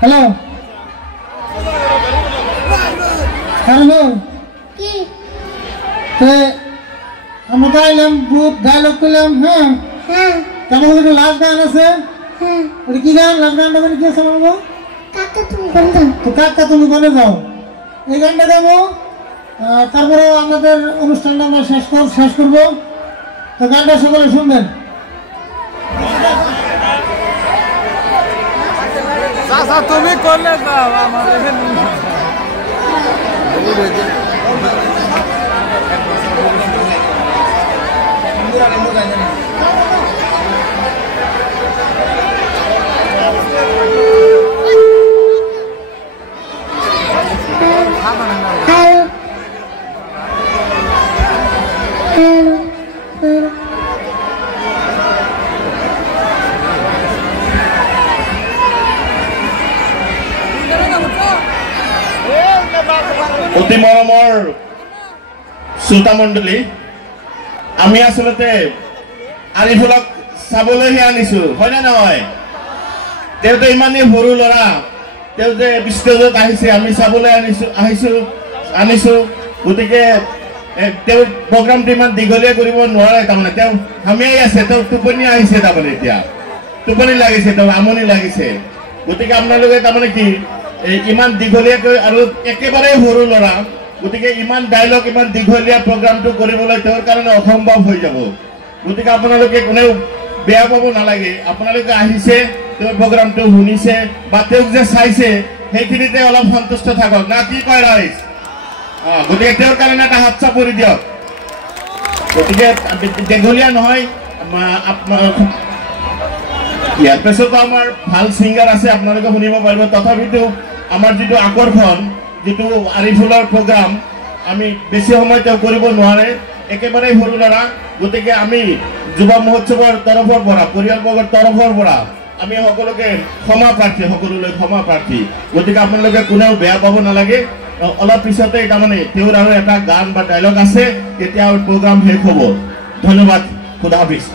Hello hello কি আমরা তো আইলাম গ্রুপ ডায়লগ করলাম। হ্যাঁ হ্যাঁ কেমন হলো লাস্ট গান আছে? হ্যাঁ ওটা কি গান? লাস্ট গানটা মানে কি আছে বলবো? কাকা তুমি বলে যাও। তো কাকা তুমি বলে যাও এই গানটা গাবো, তারপরে আমাদের অনুষ্ঠানটা আমরা শেষ করবো। তো গানটা সকলে শুনবেন। তুমি করলে যাও আমার অতি মৰমৰ শ্ৰোতা মণ্ডলী, আমি আচলতে আৰিফুলক চাবলৈহে আনিছো, হয়নে নহয়? তেওঁতো ইমানেই সৰু ল'ৰা, তেওঁ যে ষ্টেজত আহিছে আমি চাবলৈ আনিছো। গতিকে তেওঁ প্ৰগ্ৰামটো ইমান দীঘলীয়া কৰিব নোৱাৰে। তাৰমানে তেওঁ হামিয়াই আছে, তেওঁ টোপনি আহিছে, তাৰমানে এতিয়া টোপনি লাগিছে, তেওঁ আমনি লাগিছে। গতিকে আপোনালোকে তাৰমানে কি ইমান দীঘলীয়াকৈ আৰু একেবাৰে সৰু ল'ৰা, গতিকে ইমান ডায়লগ ইমান দীঘলীয়া প্ৰগ্ৰামটো কৰিবলৈ তেওঁৰ কাৰণে অসম্ভৱ হৈ যাব। গতিকে আপোনালোকে কোনেও বেয়া পাব নালাগে। আপোনালোকে আহিছে, তেওঁৰ প্ৰগ্ৰামটো শুনিছে বা তেওঁক যে চাইছে সেইখিনিতে অলপ সন্তুষ্ট থাকক, না কি কয় ৰাইজ? গতিকে তেওঁৰ কাৰণে এটা হাত চাপৰি দিয়ক। গতিকে দীঘলীয়া নহয়, ইয়াৰ পিছতো আমাৰ ভাল ছিংগাৰ আছে, আপোনালোকে শুনিব পাৰিব। তথাপিতো আমাৰ যিটো আকৰ্ষণ, যিটো আৰিফুলৰ প্ৰগ্ৰাম, আমি বেছি সময় তেওঁ কৰিব নোৱাৰে, একেবাৰে সৰু ল'ৰা। গতিকে আমি যুৱ মহোৎসৱৰ তৰফৰ পৰা, পৰিয়ালবৰ্গৰ তৰফৰ পৰা আমি সকলোকে সকলোলৈ ক্ষমা প্ৰাৰ্থী। গতিকে আপোনালোকে কোনেও বেয়া পাব নালাগে। অলপ পিছতে তাৰমানে তেওঁৰ আৰু এটা গান বা ডায়লগ আছে, তেতিয়া প্ৰগ্ৰাম শেষ হ'ব। ধন্যবাদ, খুদা হাফিজ।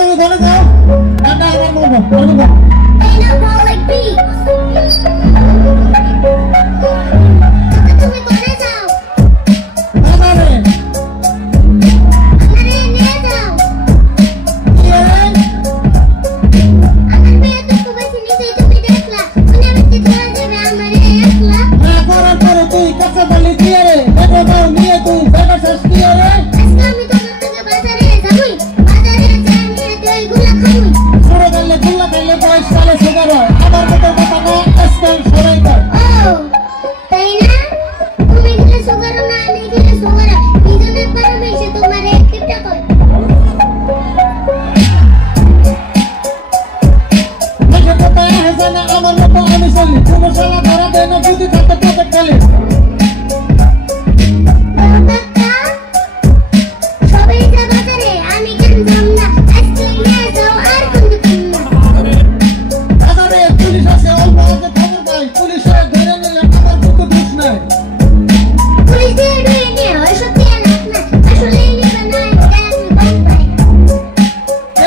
তুমি বলে যাও গানটা আবার বলবো। তুমি বলে যাও তুই কাছে বলি দিয়ে রে নিয়ে তুই বেটা শেষ দিয়ে রে গুল্লা খেলে বয়স সালে সুগার হয়, আমার মতো কথা না আজকাল সবাই কর। তাই না? তুমি গেলে সুগার না, আমি গেলে সুগার, দুজনের পারমিশন তোমার একটা কর। দেখে কথা হাসানা আমার মতো আমি চলি, তুমি শালা ধরা দেয় না বুদ্ধি খাতে পকেট খালি। সবাই যা বাজারে আমি কেন যাম না, আজকে নিয়ে যাও আর পুলিশ আছে, অল্প হাতে খবর পাই, পুলিশের ধরে নিলে আমার কোনো দোষ নাই। পুলিশ দিয়ে ধরে নিয়ে ওইসব দিয়ে লাভ না, আসলে নিবে না জ্ঞান পাই।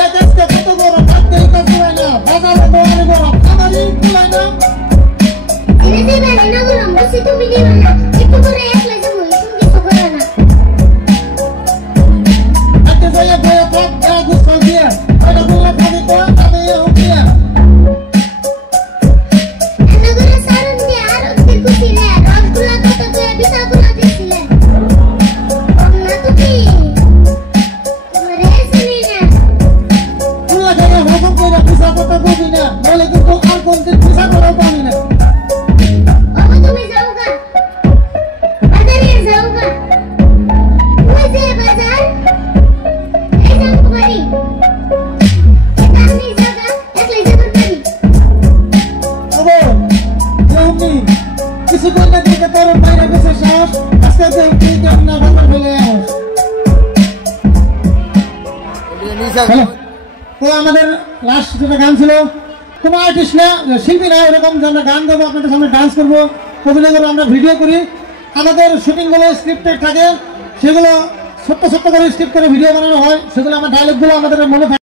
এ দেশকে কত বড় থাকতেই তো পুরাই না, বাজারে তো অনেক বড়, আমারই পুরাই না। এনে দেবে না গরম বসে তুমি দিবে না, একটু করে একলা যাবো, তুমি কিছু করে না। আজকে যাইয়া বয়ে থাক, গুছাল দিয়ে, ওটা বললে খাবি তো, আমি এও দিয়ে। তুমি যাও গা বড় বাইরে গেছে সাহস আজকে তো কেমন না ভালো বলে তো আমাদের লাস্ট যেটা গান ছিল কোনো আর্টিস্ট না শিল্পী না এরকম যে আমরা গান দেবো আপনাদের সামনে ডান্স করবো অভিনয় করবো আমরা ভিডিও করি আমাদের শুটিংগুলো স্ক্রিপ্টেড থাকে সেগুলো ছোট্ট ছোট্ট করে স্ক্রিপ্ট করে ভিডিও বানানো হয় সেগুলো আমার ডায়লগগুলো আমাদের মনে থাকে